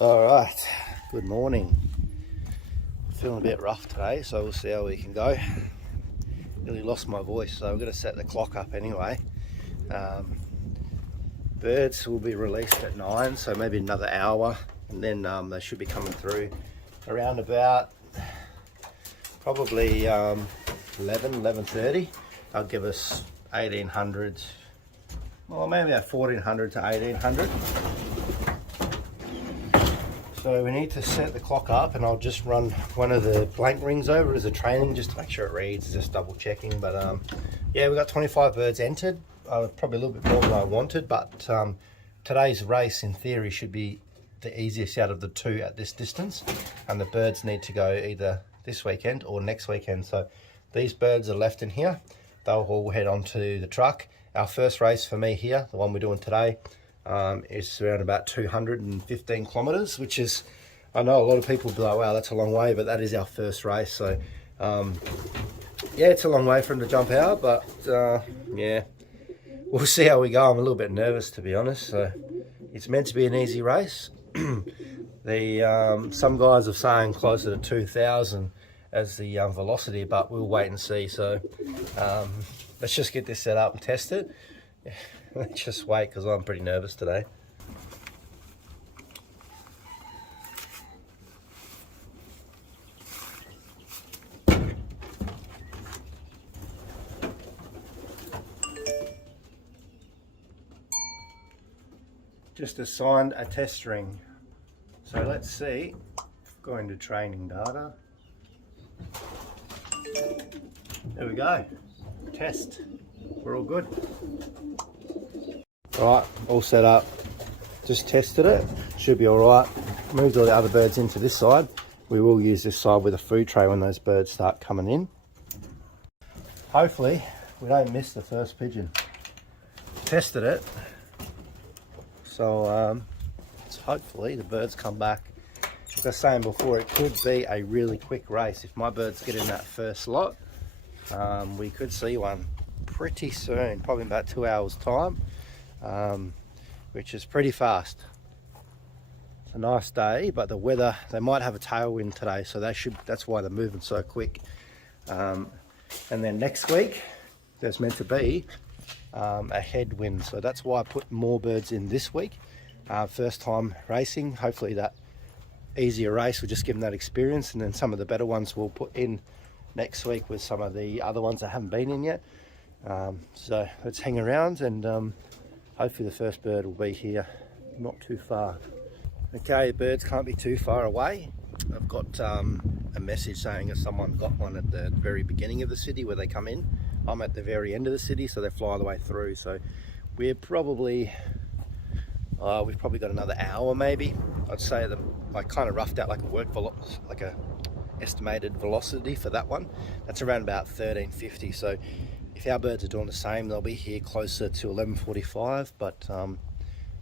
All right, good morning. Feeling a bit rough today, so we'll see how we can go. Nearly lost my voice, so we're going to set the clock up anyway. Birds will be released at 9, so maybe another hour, and then they should be coming through around about probably 11:30. That'll give us 1800, well maybe about 1400 to 1800. So we need to set the clock up, and I'll just run one of the blank rings over as a training just to make sure it reads, just double checking. But yeah, we've got 25 birds entered, probably a little bit more than I wanted, but today's race in theory should be the easiest out of the two at this distance, and the birds need to go either this weekend or next weekend. So these birds are left in here, they'll all head onto the truck. Our first race for me here, the one we're doing today, is around about 215 kilometers, which is, I know a lot of people be like, wow, that's a long way, but that is our first race. So yeah, it's a long way for him to jump out, but yeah, we'll see how we go. I'm a little bit nervous, to be honest. So it's meant to be an easy race. Some guys are saying closer to 2000 as the velocity, but we'll wait and see. So let's just get this set up and test it. Let's just wait, because I'm pretty nervous today. Just assigned a test string. So let's see, going to training data. There we go, test, we're all good. Right, all set up, just tested it, should be all right. Moved all the other birds into this side. We will use this side with a food tray when those birds start coming in. Hopefully we don't miss the first pigeon. Tested it, so hopefully the birds come back. Like I was saying before, it could be a really quick race. If my birds get in that first lot, we could see one pretty soon, probably about 2 hours time. Which is pretty fast. It's a nice day, but the weather, they might have a tailwind today, so that's why they're moving so quick. And then next week there's meant to be a headwind, so that's why I put more birds in this week. First time racing, hopefully that easier race will just give them that experience, and then some of the better ones we'll put in next week with some of the other ones that haven't been in yet. So let's hang around, and hopefully the first bird will be here not too far. Okay, the birds can't be too far away. I've got a message saying that someone got one at the very beginning of the city where they come in. I'm at the very end of the city, so they fly the way through. So we're probably, we've probably got another hour maybe. I'd say that I kind of roughed out like a estimated velocity for that one. That's around about 1350. So if our birds are doing the same, they'll be here closer to 11:45, but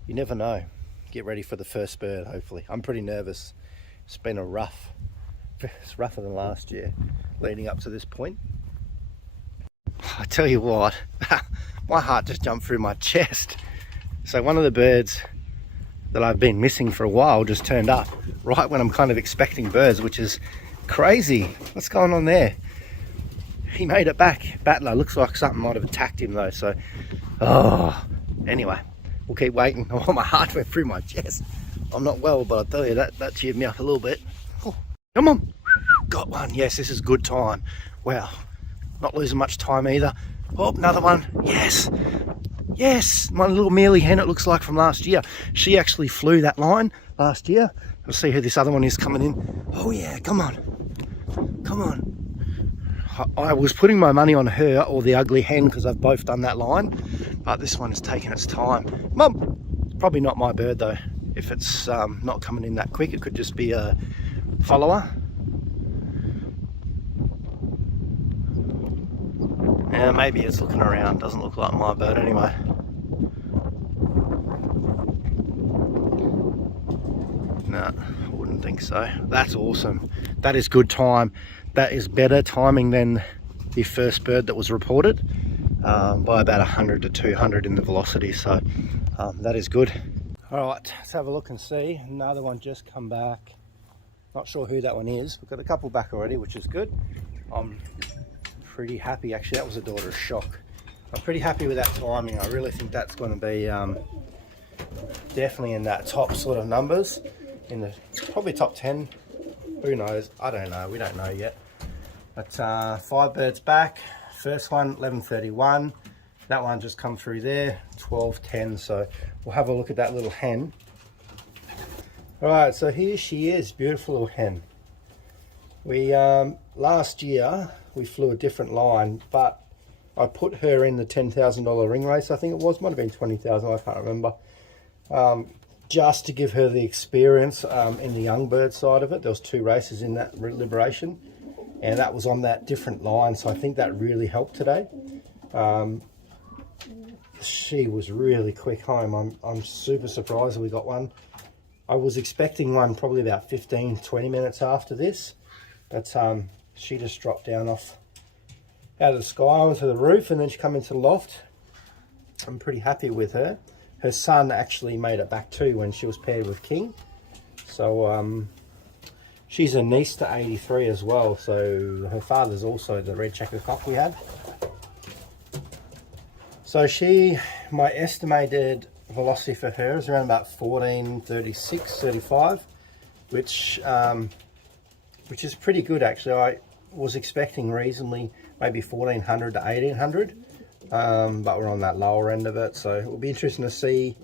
you never know. Get ready for the first bird, hopefully. I'm pretty nervous. It's been it's rougher than last year leading up to this point. I tell you what, my heart just jumped through my chest. So one of the birds that I've been missing for a while just turned up right when I'm kind of expecting birds, which is crazy. What's going on there? He made it back. Battler, looks like something might have attacked him though, so anyway, we'll keep waiting. Oh, my heart went through my chest. I'm not well, but I'll tell you, that cheered me up a little bit. Oh, come on, got one. Yes, this is good time. Wow, not losing much time either. Oh, another one. Yes, my little mealy hen, it looks like, from last year. She actually flew that line last year. We'll see who this other one is coming in. Oh yeah, come on. I was putting my money on her or the ugly hen because I've both done that line, but this one is taking its time. Mum, it's probably not my bird though. If it's not coming in that quick, it could just be a follower. Yeah, maybe it's looking around. Doesn't look like my bird anyway. No, I wouldn't think so. That's awesome. That is good time. That is better timing than the first bird that was reported by about 100 to 200 in the velocity. So that is good. All right, let's have a look and see. Another one just come back. Not sure who that one is. We've got a couple back already, which is good. I'm pretty happy. Actually, that was a daughter of Shock. I'm pretty happy with that timing. I really think that's going to be definitely in that top sort of numbers, in the probably top 10. Who knows? I don't know. We don't know yet. But 5 birds back. First one 11:31. That one just come through there 12:10. So we'll have a look at that little hen. All right, so here she is, beautiful little hen. We last year we flew a different line, but I put her in the $10,000 ring race. I think it was, might have been 20,000. I can't remember. Just to give her the experience in the young bird side of it. There was 2 races in that liberation, and that was on that different line. So I think that really helped today. She was really quick home. I'm super surprised that we got one. I was expecting one probably about 15-20 minutes after this, but she just dropped down off out of the sky onto the roof, and then she come into the loft. I'm pretty happy with her. Her son actually made it back too when she was paired with King. So she's a niece to 83 as well. So her father's also the red checker cock we had. So my estimated velocity for her is around about 1436, 35, which is pretty good actually. I was expecting reasonably maybe 1400 to 1800, but we're on that lower end of it. So it will be interesting to see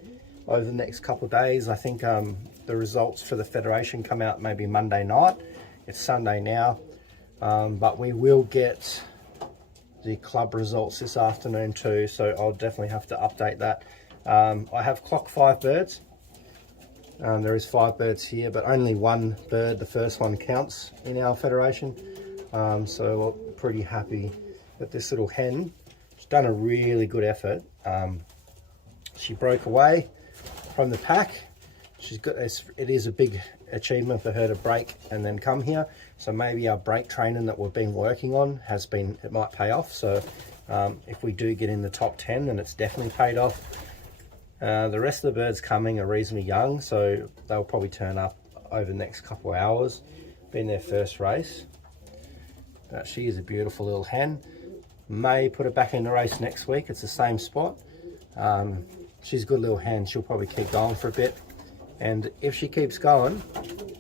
over the next couple of days. I think the results for the Federation come out maybe Monday night. It's Sunday now, but we will get the club results this afternoon too, so I'll definitely have to update that. I have clocked 5 birds. There is 5 birds here, but only 1 bird, the first one, counts in our Federation. So I'm pretty happy that this little hen, she's done a really good effort. She broke away from the pack. It is a big achievement for her to break and then come here. So maybe our break training that we've been working on it might pay off. So if we do get in the top 10, then it's definitely paid off. The rest of the birds coming are reasonably young, so they'll probably turn up over the next couple of hours, being their first race. But she is a beautiful little hen. May put her back in the race next week. It's the same spot. She's a good little hen. She'll probably keep going for a bit. And if she keeps going,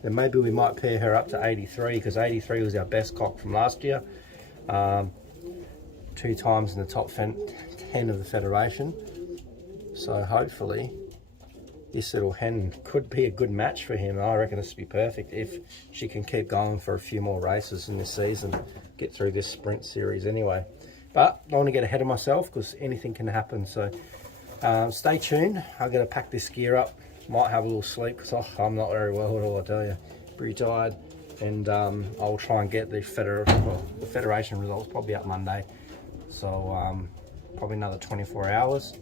then maybe we might pair her up to 83, because 83 was our best cock from last year. 2 times in the top 10 of the Federation. So hopefully this little hen could be a good match for him. I reckon this would be perfect if she can keep going for a few more races in this season, get through this sprint series anyway. But I don't want to get ahead of myself because anything can happen. So stay tuned. I'm going to pack this gear up. Might have a little sleep because I'm not very well at all, I tell you. Pretty tired. And I'll try and get the Federation results probably up Monday. So probably another 24 hours.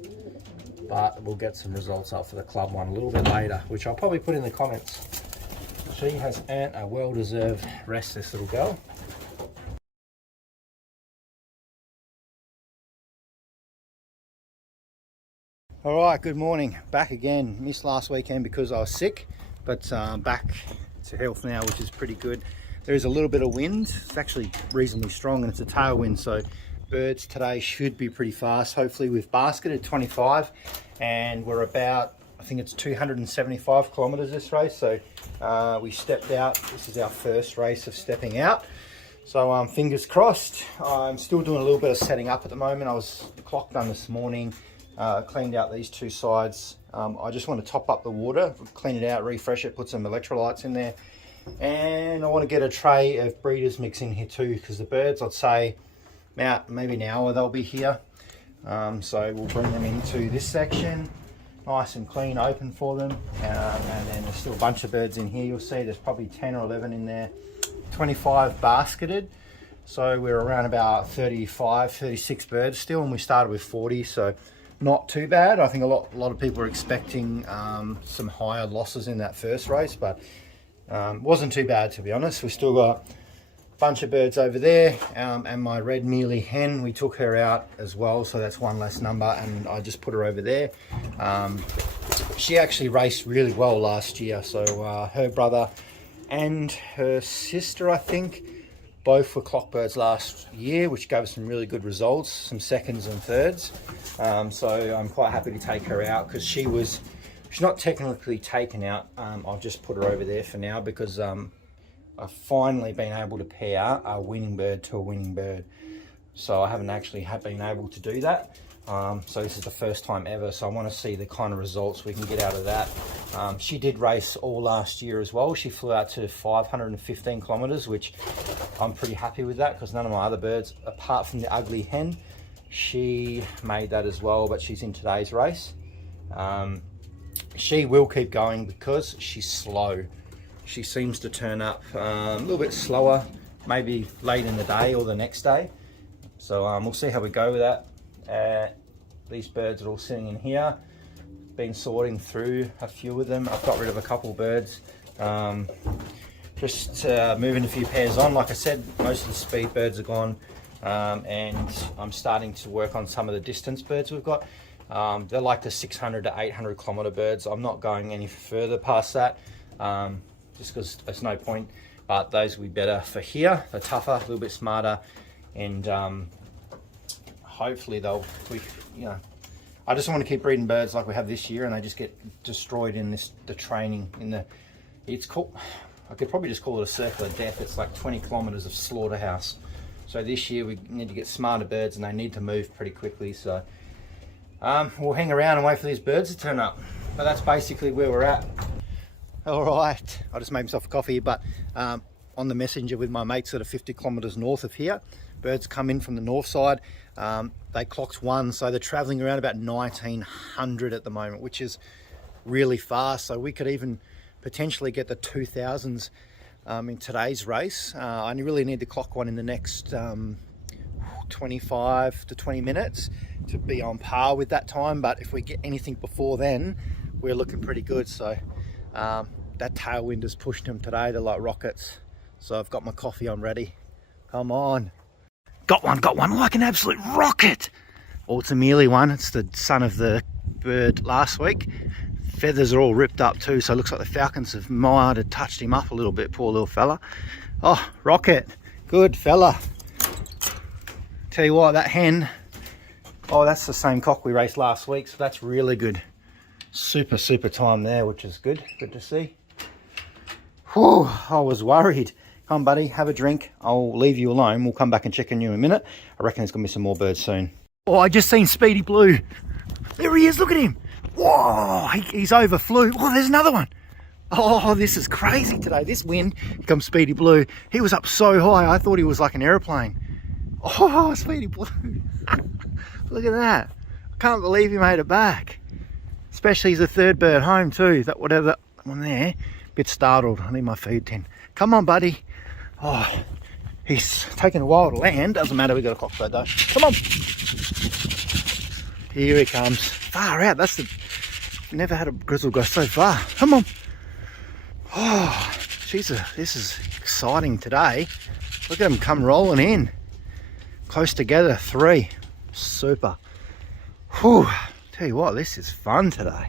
But we'll get some results up for the club one a little bit later, which I'll probably put in the comments. She has earned a well-deserved rest, this little girl. All right, good morning. Back again. Missed last weekend because I was sick, but back to health now, which is pretty good. There is a little bit of wind. It's actually reasonably strong, and it's a tailwind, so birds today should be pretty fast. Hopefully we've basketed 25, and we're about, I think it's 275 kilometers this race. So we stepped out. This is our first race of stepping out. So fingers crossed. I'm still doing a little bit of setting up at the moment. I was clock done this morning. Cleaned out these 2 sides. I just want to top up the water, clean it out, refresh it, put some electrolytes in there, and I want to get a tray of breeders mix in here too, because the birds, I'd say about maybe an hour they'll be here. So we'll bring them into this section, nice and clean, open for them, and then there's still a bunch of birds in here. You'll see there's probably 10 or 11 in there, 25 basketed. So we're around about 35, 36 birds still, and we started with 40, so not too bad. I think a lot of people are expecting some higher losses in that first race, but wasn't too bad, to be honest. We still got a bunch of birds over there, and my red mealy hen, we took her out as well, so that's 1 less number, and I just put her over there. She actually raced really well last year. So her brother and her sister, I think, both were clockbirds last year, which gave us some really good results, some seconds and thirds. So I'm quite happy to take her out because she's not technically taken out. I've just put her over there for now because I've finally been able to pair a winning bird to a winning bird. So I haven't actually been able to do that. So this is the first time ever. So I want to see the kind of results we can get out of that. She did race all last year as well. She flew out to 515 kilometers, which I'm pretty happy with that because none of my other birds, apart from the ugly hen, she made that as well, but she's in today's race. She will keep going because she's slow. She seems to turn up a little bit slower, maybe late in the day or the next day. So we'll see how we go with that. These birds are all sitting in here. Been sorting through a few of them. I've got rid of a couple birds. Just moving a few pairs on. Like I said, most of the speed birds are gone. And I'm starting to work on some of the distance birds we've got. They're like the 600 to 800 kilometer birds. I'm not going any further past that. Just because there's no point, but those will be better for here. They're tougher, a little bit smarter, and hopefully I just want to keep breeding birds like we have this year, and they just get destroyed in the training it's called, I could probably just call it a circle of death. It's like 20 kilometers of slaughterhouse. So this year we need to get smarter birds, and they need to move pretty quickly. So we'll hang around and wait for these birds to turn up, but that's basically where we're at. All right, I just made myself a coffee, but on the messenger with my mates that are 50 kilometers north of here. Birds come in from the north side. They clocked 1, so they're traveling around about 1900 at the moment, which is really fast. So we could even potentially get the 2000s in today's race. I really need to clock one in the next 25 to 20 minutes to be on par with that time. But if we get anything before then, we're looking pretty good. So that tailwind has pushed them today. They're like rockets. So I've got my coffee on ready. Come on. Got one like an absolute rocket. Oh, it's a mealy one. It's the son of the bird last week. Feathers are all ripped up too, so it looks like the falcons might have touched him up a little bit, poor little fella. Oh, rocket. Good fella. Tell you what, that hen, oh, that's the same cock we raced last week, so that's really good. Super time there, which is good. Good to see. Whew, I was worried. Come on, buddy, have a drink. I'll leave you alone. We'll come back and check on you in a minute. I reckon there's going to be some more birds soon. Oh, I just seen Speedy Blue. There he is, look at him. Whoa, he's overflew. Oh, there's another one. Oh, this is crazy today. This wind comes Speedy Blue. He was up so high, I thought he was like an aeroplane. Oh, Speedy Blue. Look at that. I can't believe he made it back. Especially he's the third bird home too. That whatever that one there. Bit startled. I need my feed tin. Come on, buddy. Oh, he's taking a while to land. Doesn't matter, we got a cockbird though. Come on. Here he comes. Far out. That's the, never had a grizzle go so far. Come on. Oh, Jesus, this is exciting today. Look at them come rolling in. Close together, 3. Super. Whew. Tell you what, this is fun today.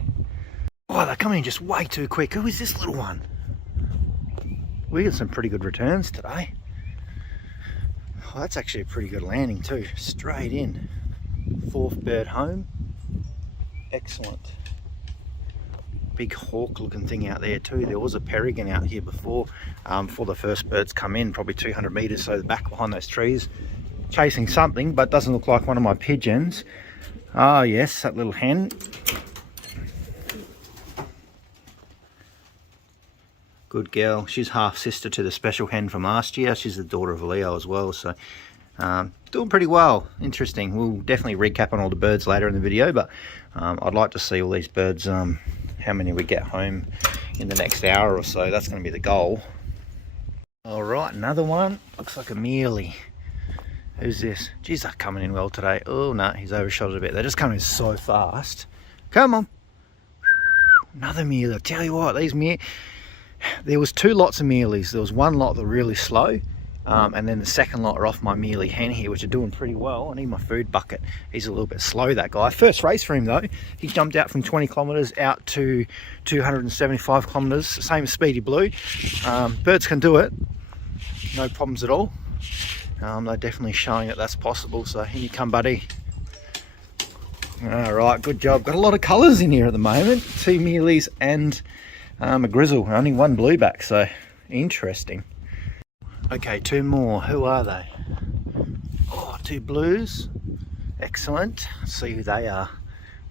Oh, they're coming in just way too quick. Who is this little one? We got some pretty good returns today. Oh, that's actually a pretty good landing too. Straight in. 4th bird home. Excellent. Big hawk looking thing out there too. There was a peregrine out here before the first birds come in, probably 200 meters, so the back behind those trees, chasing something, but doesn't look like one of my pigeons. Oh yes, that little hen. Good girl. She's half sister to the special hen from last year. She's the daughter of Leo as well, so doing pretty well. Interesting. We'll definitely recap on all the birds later in the video, but I'd like to see all these birds, how many we get home in the next hour or so. That's going to be the goal. All right, another one. Looks like a mealy. Who's this? Geez, they're coming in well today. Oh no, he's overshot it a bit. They're just coming in so fast. Come on. Another mealy. I tell you what, these there was 2 lots of mealies. There was one lot that were really slow, And then the second lot are off my mealy hen here, which are doing pretty well. I need my food bucket. He's a little bit slow, that guy. First race for him though. He jumped out from 20 kilometers out to 275 kilometers, same as Speedy Blue. Birds can do it, no problems at all. They're definitely showing that that's possible. So in you come, buddy. All right, good job. Got a lot of colours in here at the moment. 2 mealies and a grizzle. Only 1 blueback, so interesting. Okay, 2 more. Who are they? Oh, 2 blues. Excellent. Let's see who they are.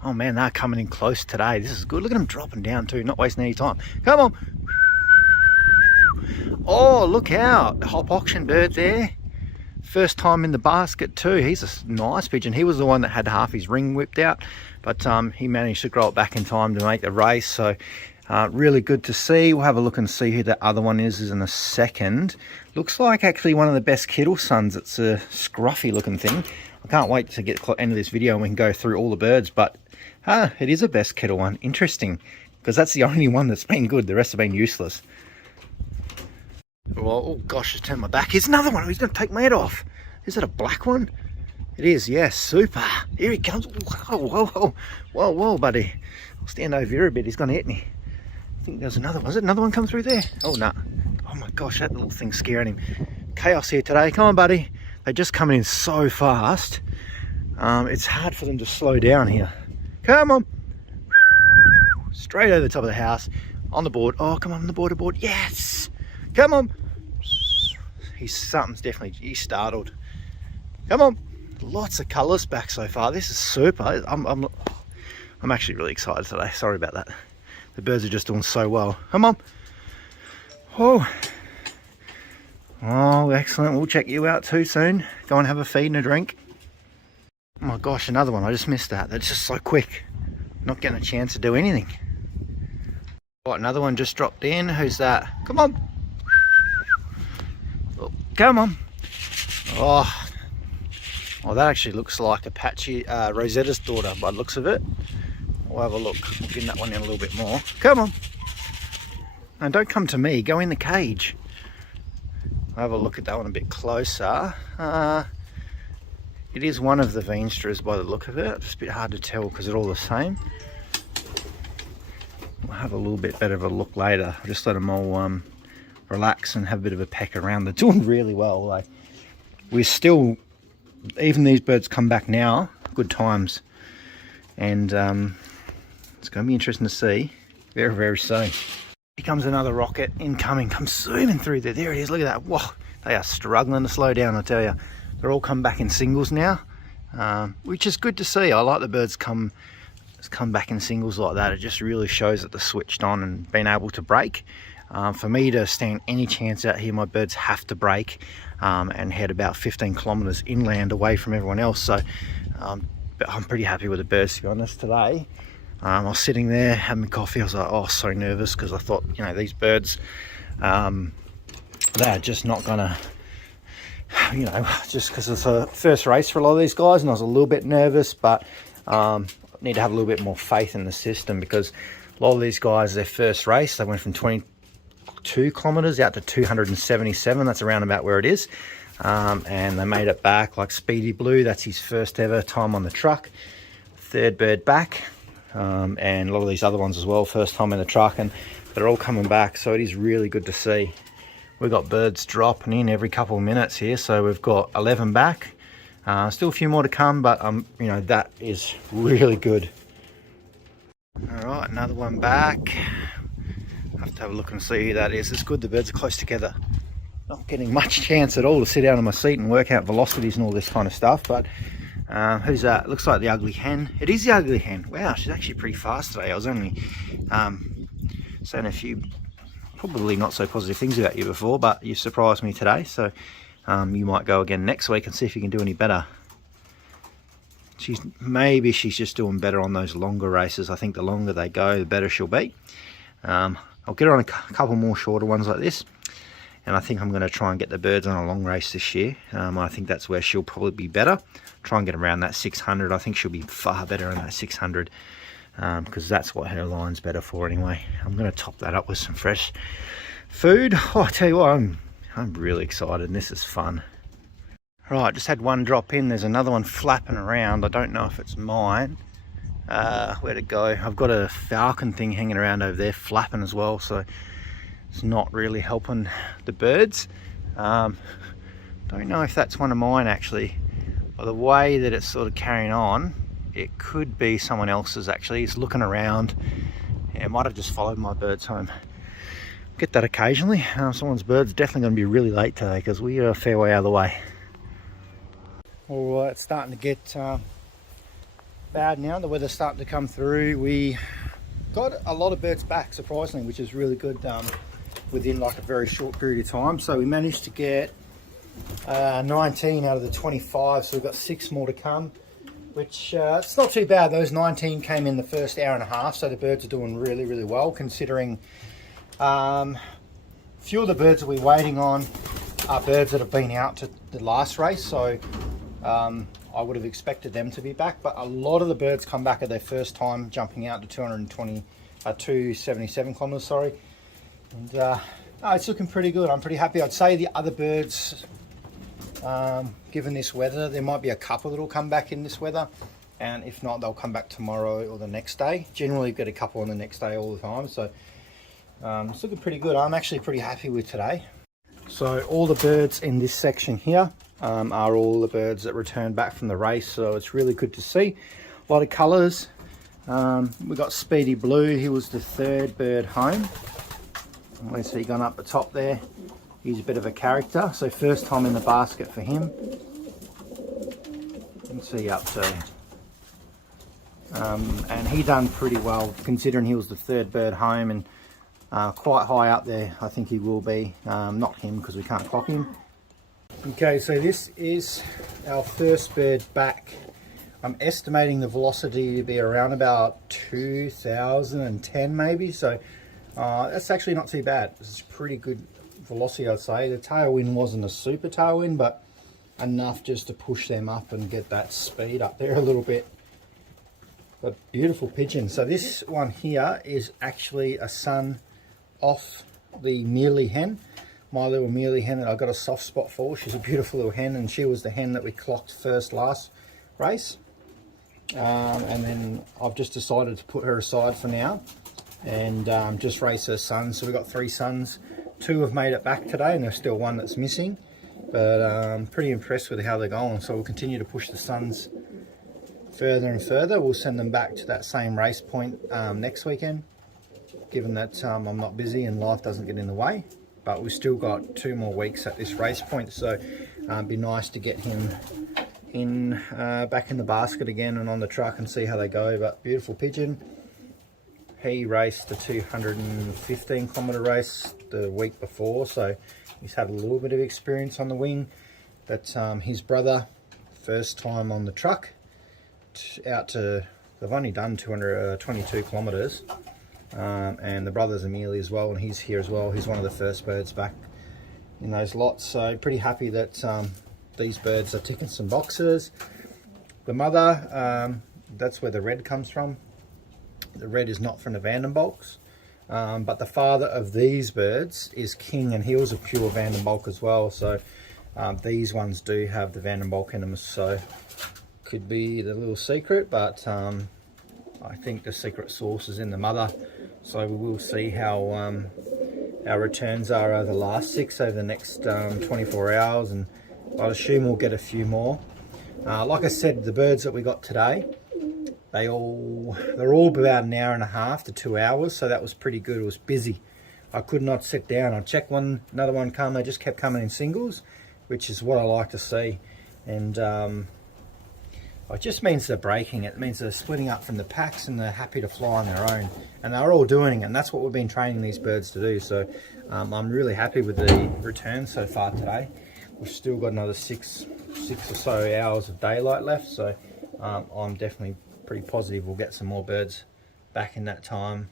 Oh man, they're coming in close today. This is good. Look at them dropping down too, not wasting any time. Come on. Oh, look out. The hop auction bird there. First time in the basket too. He's a nice pigeon. He was the one that had half his ring whipped out, but he managed to grow it back in time to make the race. So really good to see. We'll have a look and see who the other one is in a second. Looks like actually one of the best Kittle sons. It's a scruffy looking thing. I can't wait to get to the end of this video and we can go through all the birds, but it is a best Kittle one. Interesting, because that's the only one that's been good. The rest have been useless. Well, oh gosh, just turned my back. Here's another one. He's going to take my head off. Is it a black one? It is, yes. Super. Here he comes. Whoa, whoa, whoa. Whoa, whoa, buddy. I'll stand over here a bit. He's going to hit me. I think there's another one. Is it another one come through there? Oh, no. Oh, my gosh, that little thing's scaring him. Chaos here today. Come on, buddy. They're just coming in so fast. It's hard for them to slow down here. Come on. Straight over the top of the house. On the board. Oh, come on the board, aboard. Yes. Come on. Something's definitely, he's startled. Come on. Lots of colours back so far. This is super. I'm actually really excited today. Sorry about that. The birds are just doing so well. Come on. Oh, excellent. We'll check you out too soon. Go and have a feed and a drink. Oh my gosh, another one. I just missed that. They're just so quick. Not getting a chance to do anything. Oh, another one just dropped in. Who's that? Come on. Oh, come on. Oh, that actually looks like Apache Rosetta's daughter by the looks of it. We'll have a look. We'll get that one in a little bit more. Come on. And don't come to me. Go in the cage. I'll have a look at that one a bit closer. It is one of the Veenstras by the look of it. It's a bit hard to tell because they're all the same. We'll have a little bit better of a look later. I'll just let them all relax and have a bit of a peck around. They're doing really well. Like, we're still, even these birds come back now, good times. And it's going to be interesting to see very, very soon. Here comes another rocket incoming, comes zooming through there. There it is, look at that. Whoa, they are struggling to slow down, I tell you. They're all come back in singles now, which is good to see. I like the birds come back in singles like that. It just really shows that they're switched on and been able to break. For me to stand any chance out here, my birds have to break and head about 15 kilometers inland away from everyone else. So but I'm pretty happy with the birds, to be honest, today. I was sitting there having coffee. I was like, oh, so nervous, because I thought, you know, these birds, they're just not gonna, you know, just because it's a first race for a lot of these guys, and I was a little bit nervous, but need to have a little bit more faith in the system, because a lot of these guys, their first race, they went from 22 kilometers out to 277. That's around about where it is. And they made it back, like Speedy Blue. That's his first ever time on the truck. Third bird back. And a lot of these other ones as well, first time in the truck, and they're all coming back. So it is really good to see. We've got birds dropping in every couple of minutes here. So we've got 11 back. Still a few more to come, but you know, that is really good. All right, another one back. Have to have a look and see who that is. It's good the birds are close together. Not getting much chance at all to sit down on my seat and work out velocities and all this kind of stuff, but who's that? Looks like the ugly hen. It is the ugly hen. Wow, she's actually pretty fast today. I was only saying a few probably not so positive things about you before, but you surprised me today, so you might go again next week and see if you can do any better. Maybe she's just doing better on those longer races. I think the longer they go, the better she'll be. I'll get her on a couple more shorter ones like this, and I think I'm going to try and get the birds on a long race this year. I think that's where she'll probably be better. Try and get around that 600. I think she'll be far better on that 600, because that's what her line's better for anyway. I'm going to top that up with some fresh food. Oh, I tell you what, I'm really excited and this is fun. Right, just had one drop in. There's another one flapping around. I don't know if it's mine. Where'd it go? I've got a Falcon thing hanging around over there flapping as well, so it's not really helping the birds. Don't know if that's one of mine actually. By the way that it's sort of carrying on, it could be someone else's actually. He's looking around. Yeah, it might have just followed my birds home. Get that occasionally. Someone's bird's definitely going to be really late today because we are a fair way out of the way. All right, it's starting to get bad now. The weather's starting to come through. We got a lot of birds back, surprisingly, which is really good within like a very short period of time. So we managed to get 19 out of the 25, so we've got 6 more to come, which it's not too bad. Those 19 came in the first hour and a half, so the birds are doing really, really well, considering few of the birds that we're waiting on are birds that have been out to the last race, so I would have expected them to be back, but a lot of the birds come back at their first time jumping out to 277 kilometers, sorry. And no, it's looking pretty good. I'm pretty happy. I'd say the other birds, given this weather, there might be a couple that'll come back in this weather, and if not, they'll come back tomorrow or the next day. Generally get a couple on the next day all the time, so it's looking pretty good. I'm actually pretty happy with today. So all the birds in this section here are all the birds that returned back from the race, so it's really good to see. A lot of colours. We got Speedy Blue. He was the 3rd bird home. Where's he gone up the top there? He's a bit of a character, so first time in the basket for him. What's he up to? And he done pretty well considering he was the 3rd bird home, and quite high up there. I think he will be. Not him because we can't clock him. Okay, so this is our first bird back. I'm estimating the velocity to be around about 2010 maybe, so that's actually not too bad. This is pretty good velocity, I'd say. The tailwind wasn't a super tailwind, but enough just to push them up and get that speed up there a little bit. But beautiful pigeon. So this one here is actually a son off the mealy hen, my little mealy hen that I got a soft spot for. She's a beautiful little hen, and she was the hen that we clocked first last race. And then I've just decided to put her aside for now and just race her sons. So we've got 3 sons. 2 have made it back today, and there's still 1 that's missing. But I'm pretty impressed with how they're going. So we'll continue to push the sons further and further. We'll send them back to that same race point next weekend, given that I'm not busy and life doesn't get in the way. But we've still got 2 more weeks at this race point, so it'd be nice to get him in back in the basket again and on the truck and see how they go. But beautiful pigeon. He raced the 215 kilometer race the week before, so he's had a little bit of experience on the wing. But his brother, first time on the truck, out to, they've only done 222 kilometers. And the brother's Amelia as well, and he's here as well. He's one of the first birds back in those lots, so pretty happy that these birds are ticking some boxes. The mother, that's where the red comes from. The red is not from the Vandenbalks, but the father of these birds is King, and he was a pure Vandenbalk as well. So these ones do have the Vandenbalk in them, so could be the little secret, but I think the secret source is in the mother. So we will see how our returns are over the last 6 over the next 24 hours, and I'd assume we'll get a few more. Like I said, the birds that we got today, they're all about an hour and a half to 2 hours, so that was pretty good. It was busy. I could not sit down. I checked another one come. They just kept coming in singles, which is what I like to see. And it just means they're breaking. It means they're splitting up from the packs and they're happy to fly on their own. And they're all doing it, and that's what we've been training these birds to do. So I'm really happy with the return so far today. We've still got another six or so hours of daylight left, so I'm definitely pretty positive we'll get some more birds back in that time.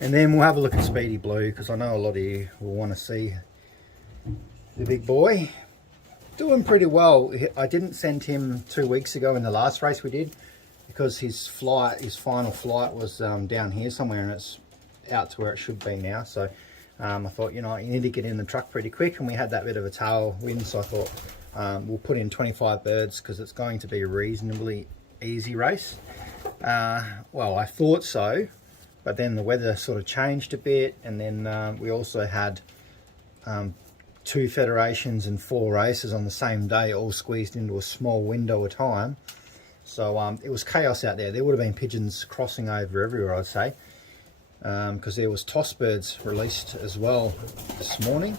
And then we'll have a look at Speedy Blue, because I know a lot of you will want to see the big boy. Doing pretty well. I didn't send him 2 weeks ago in the last race we did. because his final flight was down here somewhere, and it's out to where it should be now. So I thought, you know, you need to get in the truck pretty quick, and we had that bit of a tailwind, so I thought we'll put in 25 birds because it's going to be a reasonably easy race. Well, I thought so, but then the weather sort of changed a bit, and then we also had 2 federations and 4 races on the same day, all squeezed into a small window of time. So it was chaos out there. There would have been pigeons crossing over everywhere, I'd say, because there was toss birds released as well this morning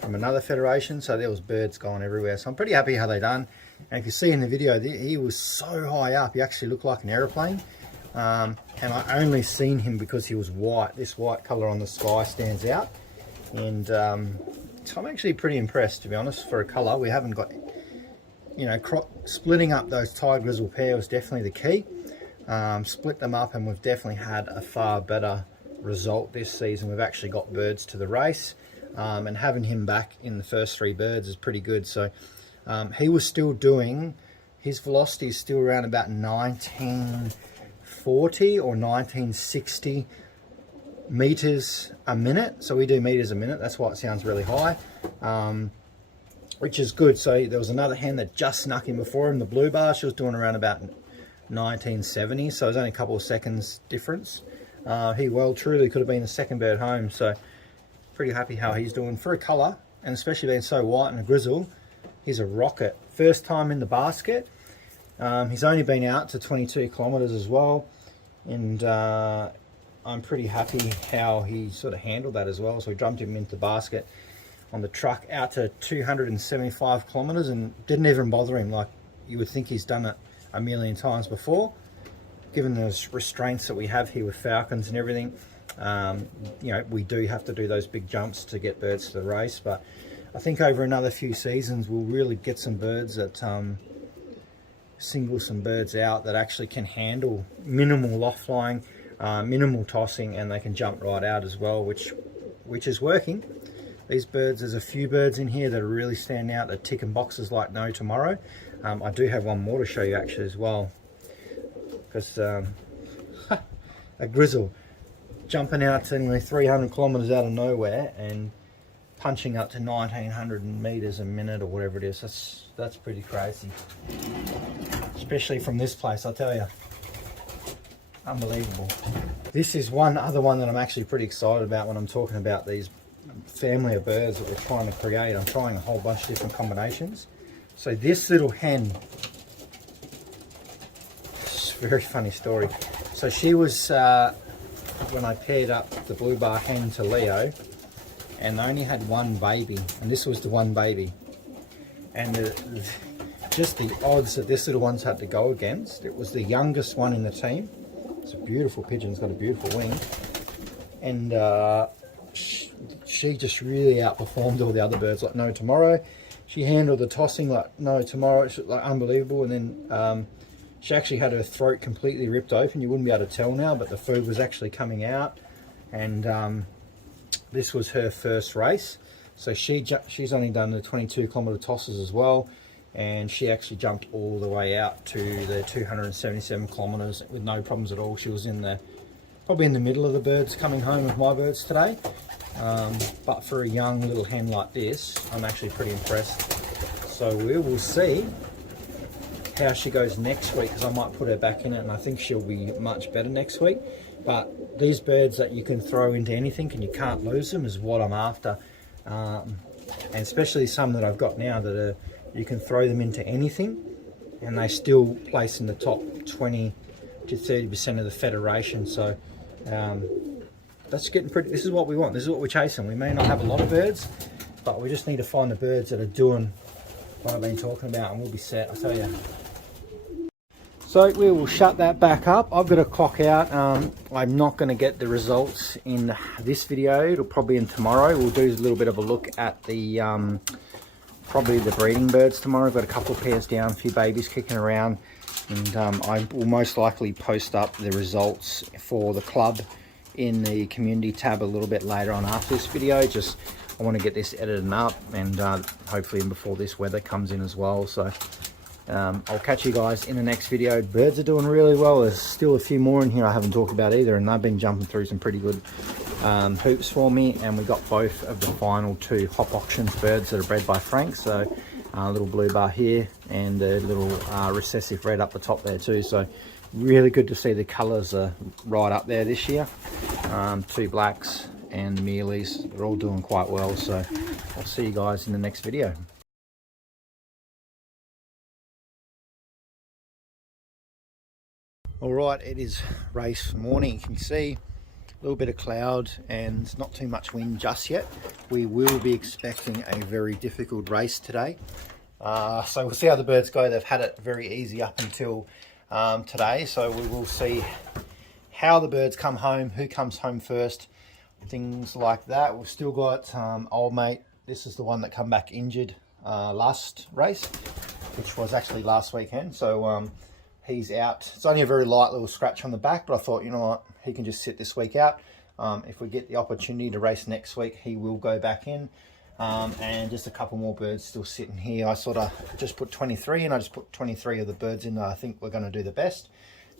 from another federation. So there was birds going everywhere. So I'm pretty happy how they done. And if you see in the video, he was so high up, he actually looked like an aeroplane. And I only seen him because he was white. This white color on the sky stands out. And so I'm actually pretty impressed, to be honest, for a color. We haven't got, you know, splitting up those Thai grizzle pair was definitely the key. Split them up, and we've definitely had a far better result this season. We've actually got birds to the race, and having him back in the first 3 birds is pretty good. So he was still doing, his velocity is still around about 1940 or 1960 meters a minute. So we do meters a minute, that's why it sounds really high, which is good. So there was another hen that just snuck in before him, the blue bar. She was doing around about 1970, so it was only a couple of seconds difference. He well truly could have been the second bird home. So pretty happy how he's doing for a color, and especially being so white and a grizzle. He's a rocket. First time in the basket. He's only been out to 22 kilometers as well, and I'm pretty happy how he sort of handled that as well. So we jumped him into the basket on the truck out to 275 kilometers and didn't even bother him. Like, you would think he's done it a million times before, given those restraints that we have here with falcons and everything. You know, we do have to do those big jumps to get birds to the race, but I think over another few seasons we'll really get some birds that single some birds out that actually can handle minimal loft flying, minimal tossing, and they can jump right out as well, which is working. These birds, there's a few birds in here that are really standing out, that ticking boxes like no tomorrow. I do have one more to show you actually as well, because a grizzle jumping out to nearly 300 kilometers out of nowhere and punching up to 1900 meters a minute or whatever it is. That's pretty crazy, especially from this place, I'll tell you. Unbelievable. This is one other one that I'm actually pretty excited about when I'm talking about these family of birds that we're trying to create. I'm trying a whole bunch of different combinations. So this little hen, it's a very funny story. So she was, when I paired up the blue bar hen to Leo, and they only had one baby, and this was the one baby. And just the odds that this little one's had to go against, it was the youngest one in the team. It's a beautiful pigeon, it's got a beautiful wing. And she just really outperformed all the other birds like no tomorrow. She handled the tossing like no tomorrow. It's like unbelievable. And then she actually had her throat completely ripped open. You wouldn't be able to tell now, but the food was actually coming out. And this was her first race. So she's only done the 22 kilometer tosses as well. And she actually jumped all the way out to the 277 kilometers with no problems at all. She was probably in the middle of the birds coming home with my birds today. But for a young little hen like this, I'm actually pretty impressed. So we will see how she goes next week, because I might put her back in it, and I think she'll be much better next week. But these birds that you can throw into anything and you can't lose them is what I'm after. And especially some that I've got now that are, you can throw them into anything and they still place in the top 20 to 30% of the federation. So that's getting pretty, this is what we want, this is what we're chasing. We may not have a lot of birds, but we just need to find the birds that are doing what I've been talking about, and we'll be set, I'll tell you. So we will shut that back up. I've got to clock out. I'm not going to get the results in this video. It'll probably in tomorrow. We'll do a little bit of a look at the probably the breeding birds tomorrow. I've got a couple of pairs down, a few babies kicking around, and I will most likely post up the results for the club in the community tab a little bit later on after this video. Just I want to get this edited up, and hopefully before this weather comes in as well. So I'll catch you guys in the next video. Birds are doing really well. There's still a few more in here I haven't talked about either, and they've been jumping through some pretty good hoops for me. And we got both of the final 2 hop auctions birds that are bred by Frank. So little blue bar here and a little recessive red up the top there too. So really good to see the colours are right up there this year. 2 blacks and the mealies, they're all doing quite well. So I'll see you guys in the next video. All right, it is race morning. You can see a little bit of cloud and not too much wind just yet. We will be expecting a very difficult race today. So we'll see how the birds go. They've had it very easy up until today. So we will see how the birds come home, who comes home first, things like that. We've still got old mate. This is the one that come back injured last race, which was actually last weekend. So he's out. It's only a very light little scratch on the back, but I thought, you know what, he can just sit this week out. If we get the opportunity to race next week, he will go back in. And just a couple more birds still sitting here. I sort of just put 23, and I just put 23 of the birds in that I think we're going to do the best,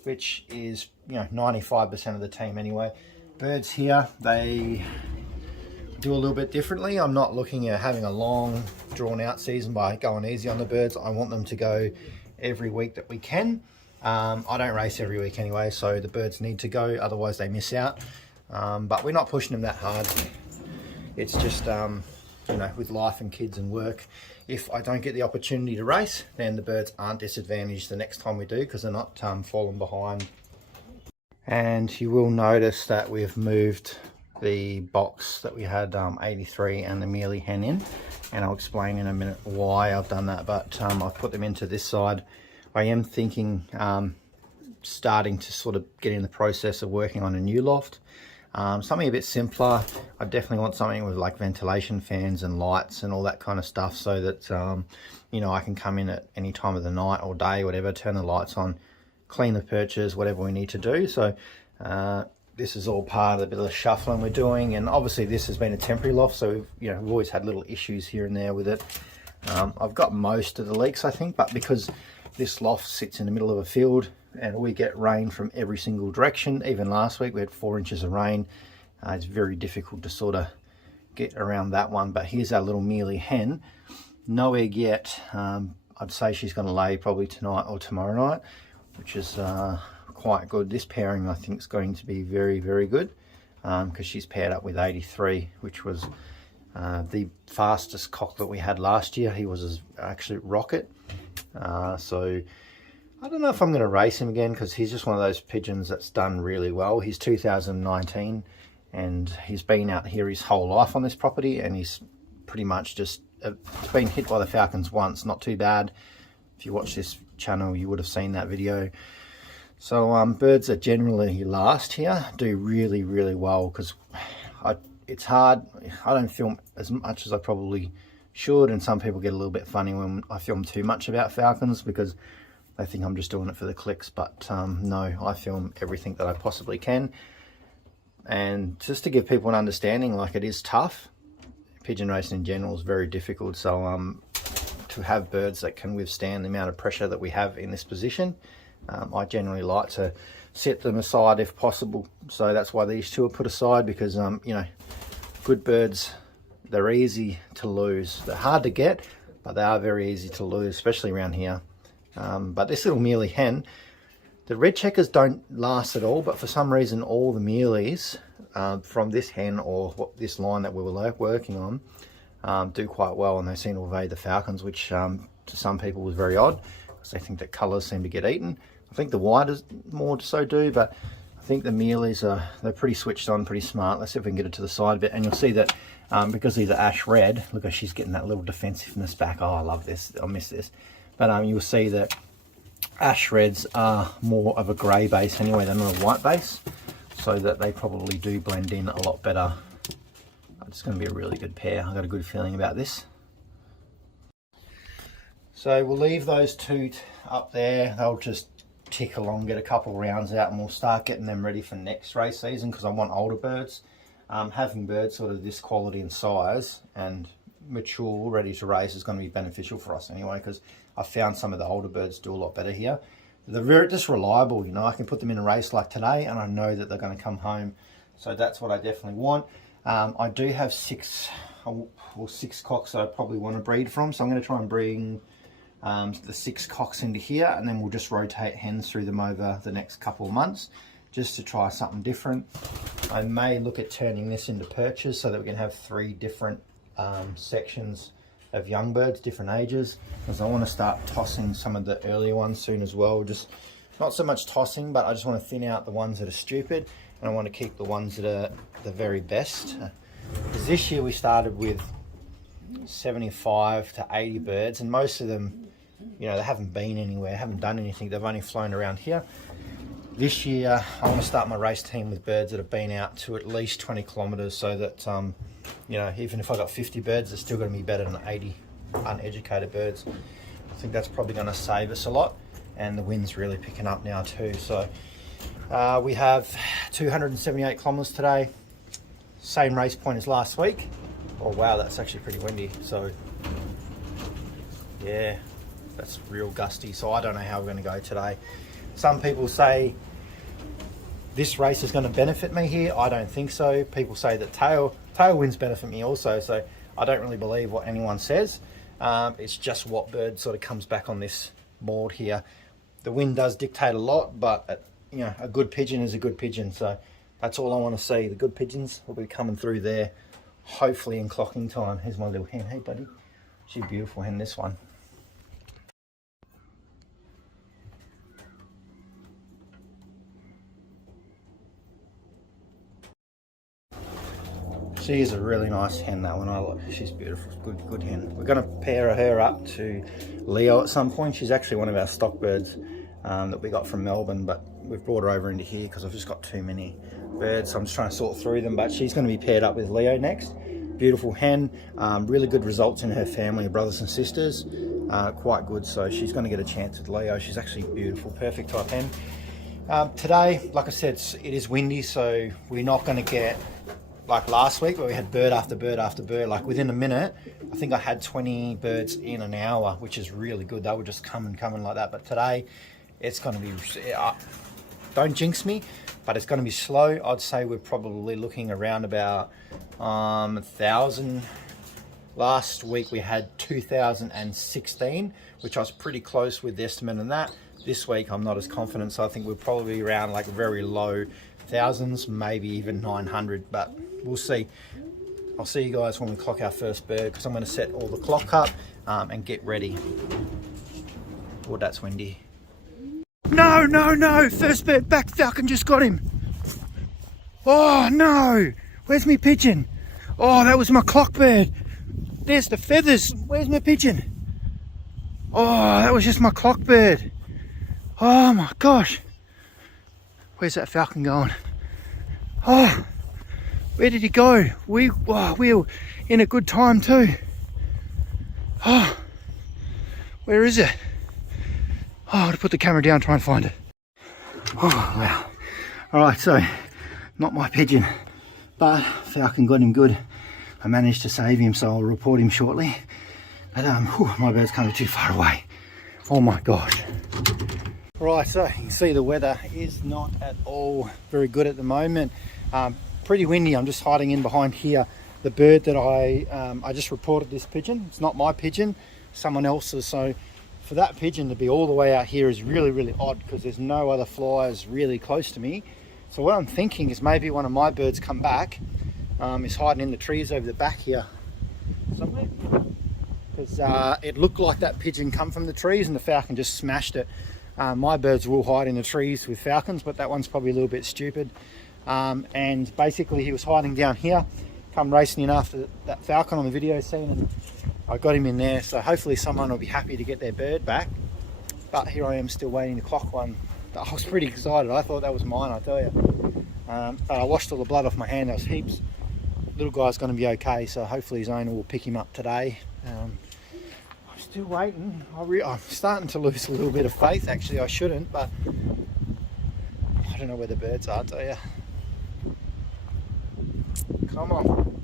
which is, you know, 95% of the team anyway. Birds here, they do a little bit differently. I'm not looking at having a long drawn out season by going easy on the birds. I want them to go every week that we can. I don't race every week anyway, so the birds need to go, otherwise they miss out. But we're not pushing them that hard. It's just, you know, with life and kids and work, if I don't get the opportunity to race, then the birds aren't disadvantaged the next time we do, because they're not falling behind. And you will notice that we've moved the box that we had 83 and the mealy hen in, and I'll explain in a minute why I've done that. But I've put them into this side. I am thinking starting to sort of get in the process of working on a new loft, something a bit simpler. I definitely want something with like ventilation fans and lights and all that kind of stuff, so that you know, I can come in at any time of the night or day, whatever, turn the lights on, clean the perches, whatever we need to do. So this is all part of the bit of the shuffling we're doing, and obviously this has been a temporary loft, so you know, we've always had little issues here and there with it. I've got most of the leaks, I think, but because this loft sits in the middle of a field and we get rain from every single direction, even last week we had 4 inches of rain, it's very difficult to sort of get around that one. But here's our little mealy hen, no egg yet. I'd say she's going to lay probably tonight or tomorrow night, which is quite good. This pairing I think is going to be very, very good, because she's paired up with 83, which was the fastest cock that we had last year. He was an absolute rocket. So I don't know if I'm going to race him again, because he's just one of those pigeons that's done really well. He's 2019 and he's been out here his whole life on this property, and he's pretty much just been hit by the falcons once, not too bad. If you watch this channel you would have seen that video. So birds that generally last here do really, really well, because it's hard. I don't film as much as I probably should, and some people get a little bit funny when I film too much about falcons because they think I'm just doing it for the clicks. But no, I film everything that I possibly can, and just to give people an understanding, like, it is tough. Pigeon racing in general is very difficult, so to have birds that can withstand the amount of pressure that we have in this position, I generally like to set them aside if possible. So that's why these 2 are put aside, because you know, good birds, they're easy to lose. They're hard to get, but they are very easy to lose, especially around here. But this little mealy hen, the red checkers don't last at all, but for some reason all the mealies from this hen, or this line that we were working on, do quite well, and they seem to evade the falcons, which to some people was very odd, because they think that colours seem to get eaten. I think the white is more so do, but I think the mealies they're pretty switched on, pretty smart. Let's see if we can get it to the side a bit, and you'll see that because these are ash red, look how she's getting that little defensiveness back. Oh, I love this. I miss this. But you'll see that ash reds are more of a grey base anyway than a white base, so that they probably do blend in a lot better. It's going to be a really good pair. I've got a good feeling about this. So we'll leave those 2 up there. They'll just tick along, get a couple rounds out, and we'll start getting them ready for next race season, because I want older birds. Having birds sort of this quality and size, and mature, ready to race is going to be beneficial for us anyway, because I found some of the older birds do a lot better here. They're very just reliable, you know. I can put them in a race like today and I know that they're going to come home. So that's what I definitely want. I do have six cocks that I probably want to breed from. So I'm going to try and bring the 6 cocks into here, and then we'll just rotate hens through them over the next couple of months just to try something different. I may look at turning this into perches so that we can have 3 different sections of young birds, different ages, because I want to start tossing some of the earlier ones soon as well. Just not so much tossing, but I just want to thin out the ones that are stupid, and I want to keep the ones that are the very best. Because this year we started with 75 to 80 birds, and most of them, you know, they haven't been anywhere, haven't done anything, they've only flown around here. This year I want to start my race team with birds that have been out to at least 20 kilometers, so that you know, even if I got 50 birds, it's still going to be better than 80 uneducated birds. I think that's probably going to save us a lot, and the wind's really picking up now too. So we have 278 kilometers today, same race point as last week. Oh wow, that's actually pretty windy. So yeah, that's real gusty. So I don't know how we're going to go today. Some people say this race is going to benefit me here. I don't think so. People say that tailwinds benefit me also, so I don't really believe what anyone says. It's just what bird sort of comes back on this board here. The wind does dictate a lot, but you know, a good pigeon is a good pigeon, so that's all I want to see. The good pigeons will be coming through there, hopefully in clocking time. Here's my little hen. Hey buddy, she's a beautiful hen, this one. She is a really nice hen, that one. She's beautiful, good hen. We're going to pair her up to Leo at some point. She's actually one of our stock birds that we got from Melbourne, but we've brought her over into here because I've just got too many birds, so I'm just trying to sort through them. But she's going to be paired up with Leo next. Beautiful hen, really good results in her family of brothers and sisters, quite good. So she's going to get a chance with Leo. She's actually beautiful, perfect type hen. Today, like I said, it is windy, so we're not going to get like last week where we had bird after bird after bird. Like within a minute, I think I had 20 birds in an hour, which is really good. They were just coming like that. But today it's going to be, don't jinx me, but it's going to be slow. I'd say we're probably looking around about 1,000. Last week we had 2,016, which I was pretty close with the estimate on that. This week I'm not as confident, so I think we're probably around like very low thousands, maybe even 900, but we'll see. I'll see you guys when we clock our first bird, because I'm going to set all the clock up and get ready. Oh, that's windy. No, first bird back. Falcon just got him. Oh no, where's my pigeon? Oh, that was my clock bird. There's the feathers. Where's my pigeon? Oh, that was just my clock bird. Oh my gosh. Where's that falcon going? Oh, where did he go? We were in a good time too. Oh, where is it? Oh, I'll put the camera down, try and find it. Oh, wow. All right, so not my pigeon, but falcon got him good. I managed to save him, so I'll report him shortly. But my bird's coming too far away. Oh my gosh. Right, so you can see the weather is not at all very good at the moment. Pretty windy. I'm just hiding in behind here. The bird that I just reported, this pigeon, it's not my pigeon, someone else's. So for that pigeon to be all the way out here is really, really odd, because there's no other flyers really close to me. So what I'm thinking is maybe one of my birds come back, is hiding in the trees over the back here somewhere. Because it looked like that pigeon come from the trees and the falcon just smashed it. My birds will hide in the trees with falcons, but that one's probably a little bit stupid. And basically he was hiding down here, come racing in after that falcon on the video scene, and I got him in there. So hopefully someone will be happy to get their bird back. But here I am still waiting to clock one. I was pretty excited. I thought that was mine, I tell you. But I washed all the blood off my hand. There was heaps. Little guy's going to be okay, so hopefully his owner will pick him up today. Still waiting. I'm starting to lose a little bit of faith. Actually, I shouldn't, but I don't know where the birds are, I tell you. Come on.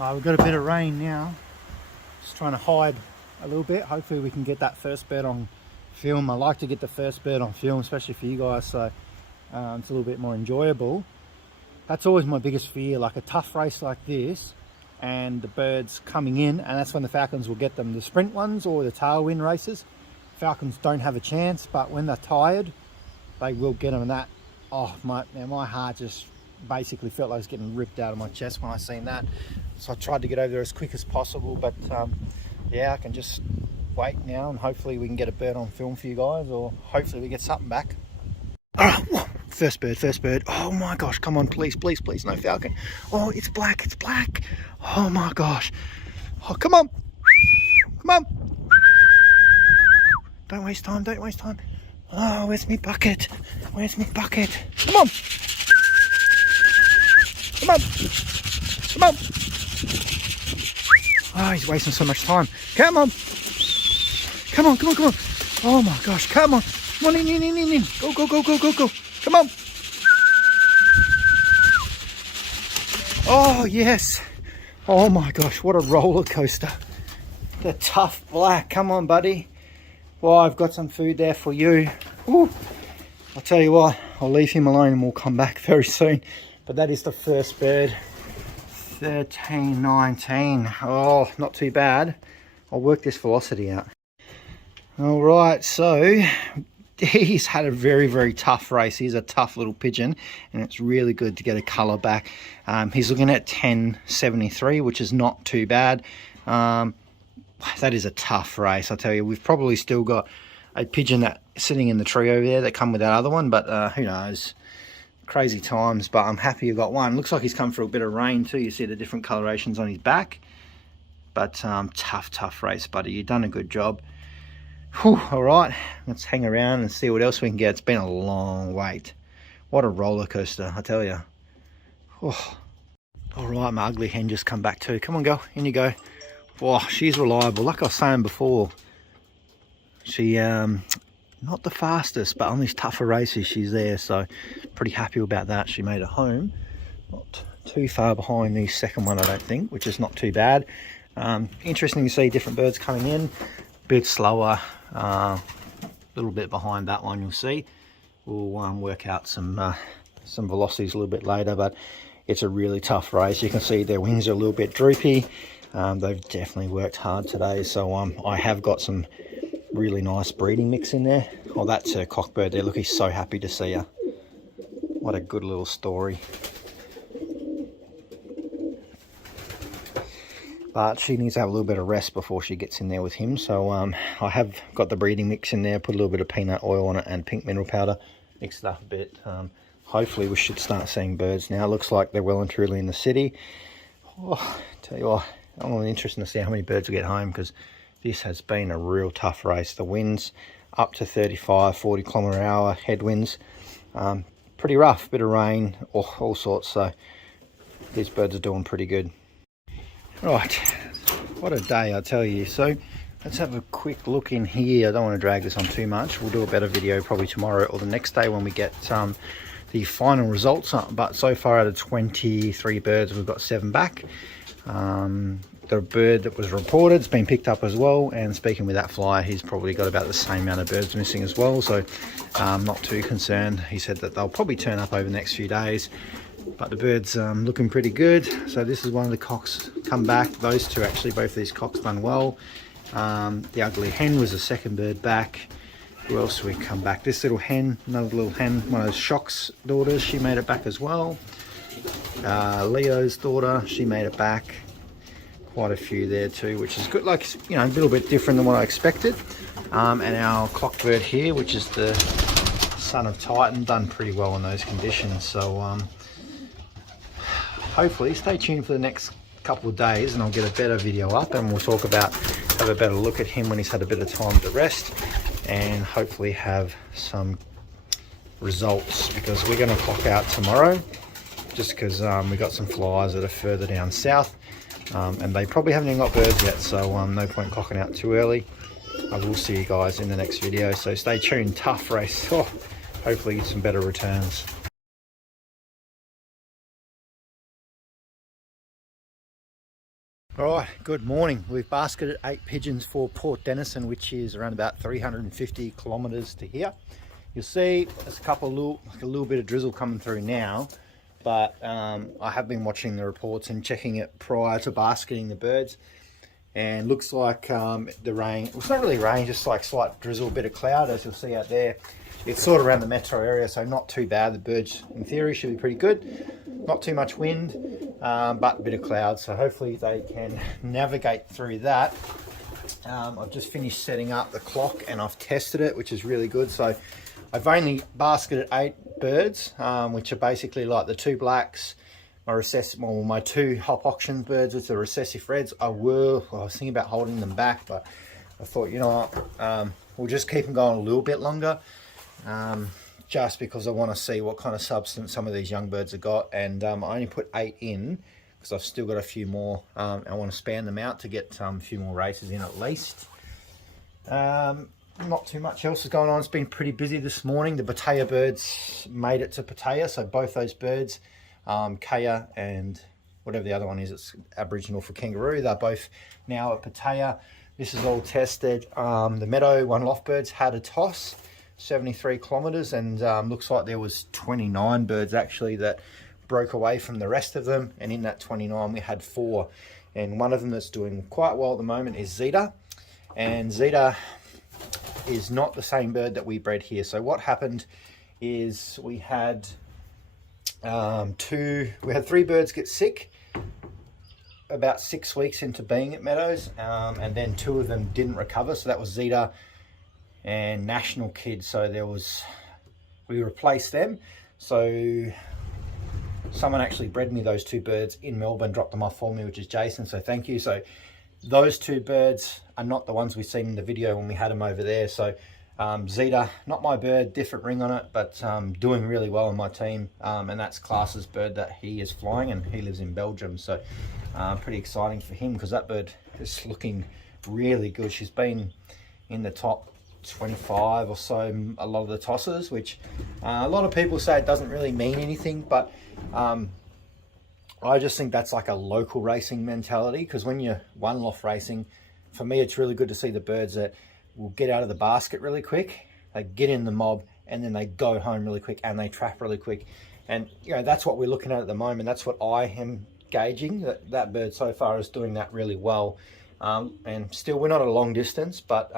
We've got a bit of rain now. Just trying to hide a little bit. Hopefully we can get that first bird on film. I like to get the first bird on film, especially for you guys, so it's a little bit more enjoyable. That's always my biggest fear, like a tough race like this and the birds coming in, and that's when the Falcons will get them. The sprint ones or the tailwind races, Falcons don't have a chance, but when they're tired, they will get them. And that, oh my heart just basically felt like it was getting ripped out of my chest when I seen that. So I tried to get over there as quick as possible, but yeah, I can just wait now and hopefully we can get a bird on film for you guys, or hopefully we get something back. Oh, first bird. Oh my gosh, come on, please, no falcon. Oh, it's black. Oh my gosh. Oh, come on. Don't waste time. Oh, where's my bucket? Come on. Oh, he's wasting so much time. Come on. Oh my gosh, come on. Come on, in. Go. Come on. Oh, yes. Oh my gosh, what a roller coaster. The tough black. Come on, buddy. Well, I've got some food there for you. Ooh. I'll tell you what, I'll leave him alone and we'll come back very soon. But that is the first bird. 13.19. Oh, not too bad. I'll work this velocity out. All right, so he's had a very, very tough race. He's a tough little pigeon, and it's really good to get a colour back. He's looking at 10.73, which is not too bad. That is a tough race, I tell you. We've probably still got a pigeon that sitting in the tree over there that come with that other one, but who knows. Crazy times, but I'm happy you got one. Looks like he's come through a bit of rain too. You see the different colorations on his back. But tough race, buddy. You've done a good job. Whew, all right, let's hang around and see what else we can get. It's been a long wait. What a roller coaster, I tell you. Oh. All right, my ugly hen just come back too. Come on, girl, in you go. Oh, she's reliable. Like I was saying before, she not the fastest, but on these tougher races she's there, so pretty happy about that. She made it home, not too far behind the second one, I don't think, which is not too bad. Interesting to see different birds coming in, a bit slower, a little bit behind that one. You'll see. We'll work out some velocities a little bit later, but it's a really tough race. You can see their wings are a little bit droopy. They've definitely worked hard today, so I have got some really nice breeding mix in there. Oh, that's a cockbird there. Look, he's so happy to see her. What a good little story. But she needs to have a little bit of rest before she gets in there with him. So I have got the breeding mix in there, put a little bit of peanut oil on it and pink mineral powder, mixed it up a bit. Hopefully we should start seeing birds now. Looks like they're well and truly in the city. Oh, tell you what, I'm really interested to see how many birds will get home, because this has been a real tough race. The winds up to 35, 40 kilometre hour headwinds. Pretty rough, bit of rain, all sorts. So these birds are doing pretty good. Right, what a day, I tell you. So let's have a quick look in here. I don't want to drag this on too much. We'll do a better video probably tomorrow or the next day when we get the final results up. But so far out of 23 birds, we've got 7 back. The bird that was reported has been picked up as well, and speaking with that flyer, he's probably got about the same amount of birds missing as well, so not too concerned. He said that they'll probably turn up over the next few days, but the bird's looking pretty good. So this is one of the cocks come back. Those two actually, both of these cocks done well. The ugly hen was the second bird back. Who else we come back? This little hen, another little hen, one of those Shock's daughters, she made it back as well. Leo's daughter, she made it back. Quite a few there too, which is good. Like, you know, a little bit different than what I expected. And our clockbird here, which is the son of Titan, done pretty well in those conditions. So hopefully stay tuned for the next couple of days and I'll get a better video up, and we'll talk about, have a better look at him when he's had a bit of time to rest, and hopefully have some results, because we're going to clock out tomorrow, just because we got some flies that are further down south. And they probably haven't even got birds yet, so no point clocking out too early. I will see you guys in the next video, so stay tuned. Tough race. Oh, hopefully get some better returns. All right, good morning. We've basketed 8 pigeons for Port Denison, which is around about 350 kilometres to here. You'll see there's a little bit of drizzle coming through now, but I have been watching the reports and checking it prior to basketing the birds, and looks like the rain, well, it's not really rain, just like slight drizzle, bit of cloud, as you'll see out there. It's sort of around the metro area, so not too bad. The birds, in theory, should be pretty good. Not too much wind, but a bit of cloud, so hopefully they can navigate through that. I've just finished setting up the clock and I've tested it, which is really good. So I've only basketed 8 birds, which are basically like the 2 blacks, my 2 hop auction birds with the recessive reds. I was thinking about holding them back, but I thought, you know what, we'll just keep them going a little bit longer. Just because I want to see what kind of substance some of these young birds have got, and I only put 8 in because I've still got a few more. I want to span them out to get a few more races in at least. Not too much else is going on. It's been pretty busy this morning. The Pattaya birds made it to Pattaya, so both those birds, Kaya and whatever the other one is, it's Aboriginal for kangaroo, they're both now at Pattaya. This is all tested. The Meadow one loft birds had a toss, 73 kilometers, and looks like there was 29 birds actually that broke away from the rest of them, and in that 29 we had 4, and one of them that's doing quite well at the moment is Zeta, and Zeta is not the same bird that we bred here. So what happened is we had 3 birds get sick about 6 weeks into being at Meadows, and then 2 of them didn't recover. So that was Zeta and National Kid. So we replaced them. So someone actually bred me those 2 birds in Melbourne, dropped them off for me, which is Jason, so thank you. So those 2 birds are not the ones we've seen in the video when we had them over there. So Zeta, not my bird, different ring on it, but doing really well on my team, and that's Klaas's bird that he is flying, and he lives in Belgium. So pretty exciting for him because that bird is looking really good. She's been in the top 25 or so a lot of the tosses, which a lot of people say it doesn't really mean anything, but I just think that's like a local racing mentality, because when you're one loft racing, for me it's really good to see the birds that will get out of the basket really quick, they get in the mob, and then they go home really quick and they trap really quick. And you know, that's what we're looking at the moment. That's what I am gauging, that bird so far is doing that really well. And still, we're not at a long distance, but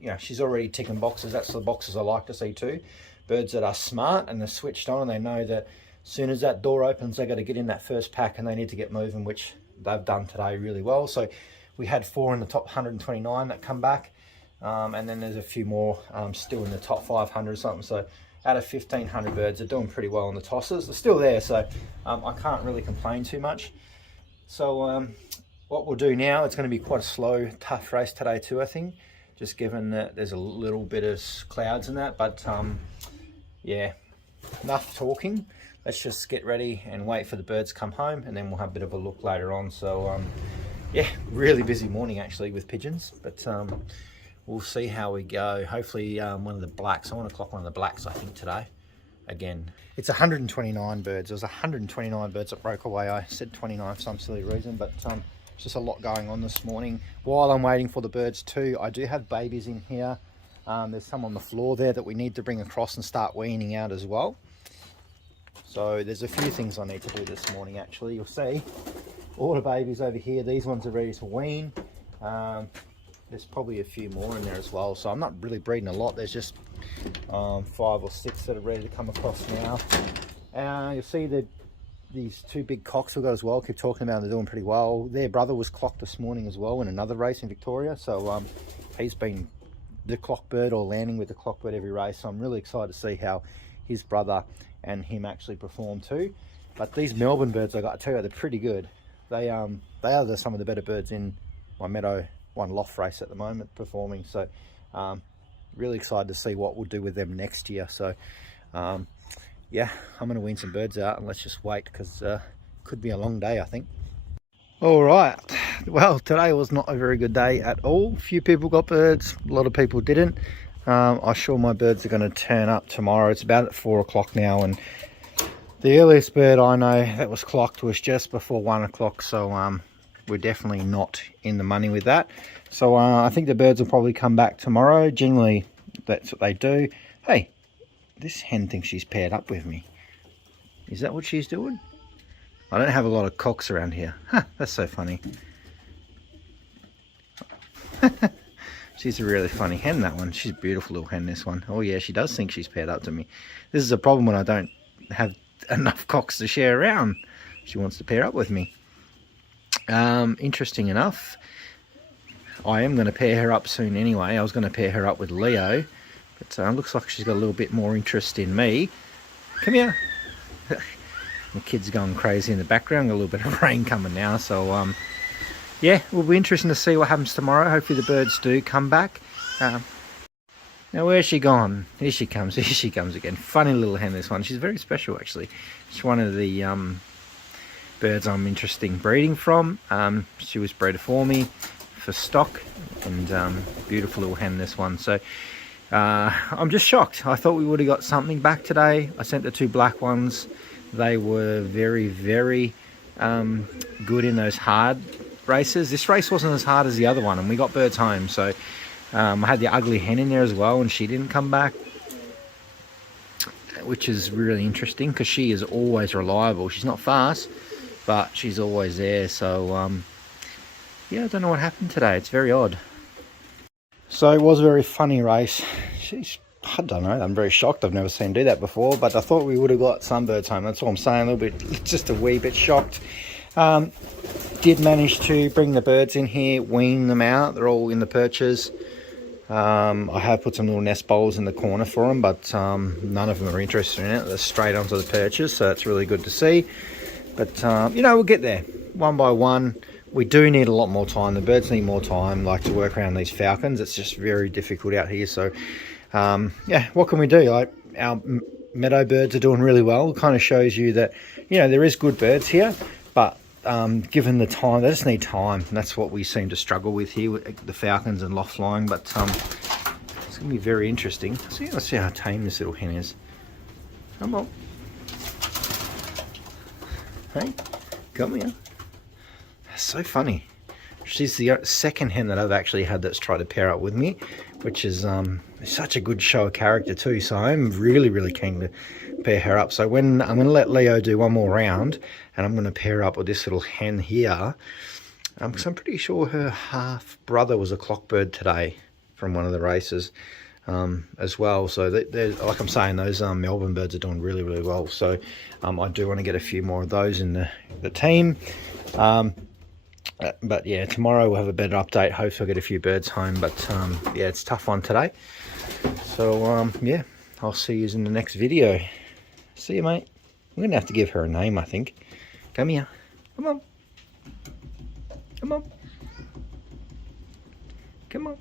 you know, she's already ticking boxes. That's the boxes I like to see too. Birds that are smart and they're switched on, and they know that as soon as that door opens, they got to get in that first pack and they need to get moving, which they've done today really well. So we had 4 in the top 129 that come back, and then there's a few more still in the top 500 or something. So out of 1,500 birds, they're doing pretty well on the tosses. They're still there, so I can't really complain too much. So what we'll do now, it's going to be quite a slow, tough race today too, I think, just given that there's a little bit of clouds in that. But yeah, enough talking. Let's just get ready and wait for the birds to come home, and then we'll have a bit of a look later on. So yeah, really busy morning actually with pigeons, but we'll see how we go. Hopefully one of the blacks, I want to clock one of the blacks I think today. Again, it's 129 birds. There was 129 birds that broke away. I said 29 for some silly reason, but it's just a lot going on this morning. While I'm waiting for the birds too, I do have babies in here. There's some on the floor there that we need to bring across and start weaning out as well. So there's a few things I need to do this morning actually. You'll see all the babies over here. These ones are ready to wean. There's probably a few more in there as well. So I'm not really breeding a lot. There's just 5 or 6 that are ready to come across now. You'll see that these 2 big cocks we've got as well. Keep talking about them, they're doing pretty well. Their brother was clocked this morning as well in another race in Victoria. So he's been the clock bird or landing with the clock bird every race. So I'm really excited to see how his brother and him actually perform too. But these Melbourne birds, I got to tell you, they're pretty good. They are some of the better birds in my Meadow one loft race at the moment performing. So really excited to see what we'll do with them next year. So yeah, I'm going to wean some birds out, and let's just wait, because could be a long day I think. All right, well, today was not a very good day at all. Few people got birds, a lot of people didn't. I'm sure my birds are going to turn up tomorrow. It's about at 4 o'clock now, and the earliest bird I know that was clocked was just before 1 o'clock. So we're definitely not in the money with that. So I think the birds will probably come back tomorrow. Generally, that's what they do. Hey, this hen thinks she's paired up with me. Is that what she's doing? I don't have a lot of cocks around here. Huh, that's so funny. She's a really funny hen, that one. She's a beautiful little hen, this one. Oh yeah, she does think she's paired up to me. This is a problem when I don't have enough cocks to share around. She wants to pair up with me. Interesting enough, I am going to pair her up soon anyway. I was going to pair her up with Leo, but looks like she's got a little bit more interest in me. Come here. The kids going crazy in the background. Got a little bit of rain coming now, so yeah, it will be interesting to see what happens tomorrow. Hopefully the birds do come back. Now where's she gone? Here she comes. Here she comes again. Funny little hen, this one. She's very special actually. She's one of the birds I'm interested in breeding from. She was bred for me for stock, and beautiful little hen, this one. So I'm just shocked. I thought we would have got something back today. I sent the 2 black ones. They were very, very good in those hard races. This race wasn't as hard as the other one, and we got birds home. So I had the ugly hen in there as well, and she didn't come back, which is really interesting because she is always reliable. She's not fast, but she's always there. So yeah, I don't know what happened today. It's very odd. So it was a very funny race. I don't know, I'm very shocked. I've never seen her do that before, but I thought we would have got some birds home. That's all I'm saying, a little bit, just a wee bit shocked. Did manage to bring the birds in here, wean them out. They're all in the perches. I have put some little nest bowls in the corner for them, but none of them are interested in it. They're straight onto the perches, so it's really good to see. But, you know, we'll get there one by one. We do need a lot more time. The birds need more time, like, to work around these falcons. It's just very difficult out here, so yeah, what can we do? Like, our meadow birds are doing really well. It kind of shows you that, you know, there is good birds here, but given the time, they just need time, and that's what we seem to struggle with here with the falcons and loft flying. But it's going to be very interesting. Let's see how tame this little hen is. Come on. Hey, come here. That's so funny. She's the second hen that I've actually had that's tried to pair up with me, which is such a good show of character too. So I'm really, really keen to pair her up. So when I'm going to let Leo do one more round, and I'm going to pair up with this little hen here, because I'm pretty sure her half brother was a clockbird today from one of the races as well. So they're, like I'm saying, those Melbourne birds are doing really, really well. So I do want to get a few more of those in the team. But yeah, tomorrow we'll have a better update. Hopefully I'll get a few birds home, but yeah, it's a tough one today. So yeah, I'll see you in the next video. See you, mate. I'm gonna have to give her a name, I think. Come here. Come on. Come on. Come on.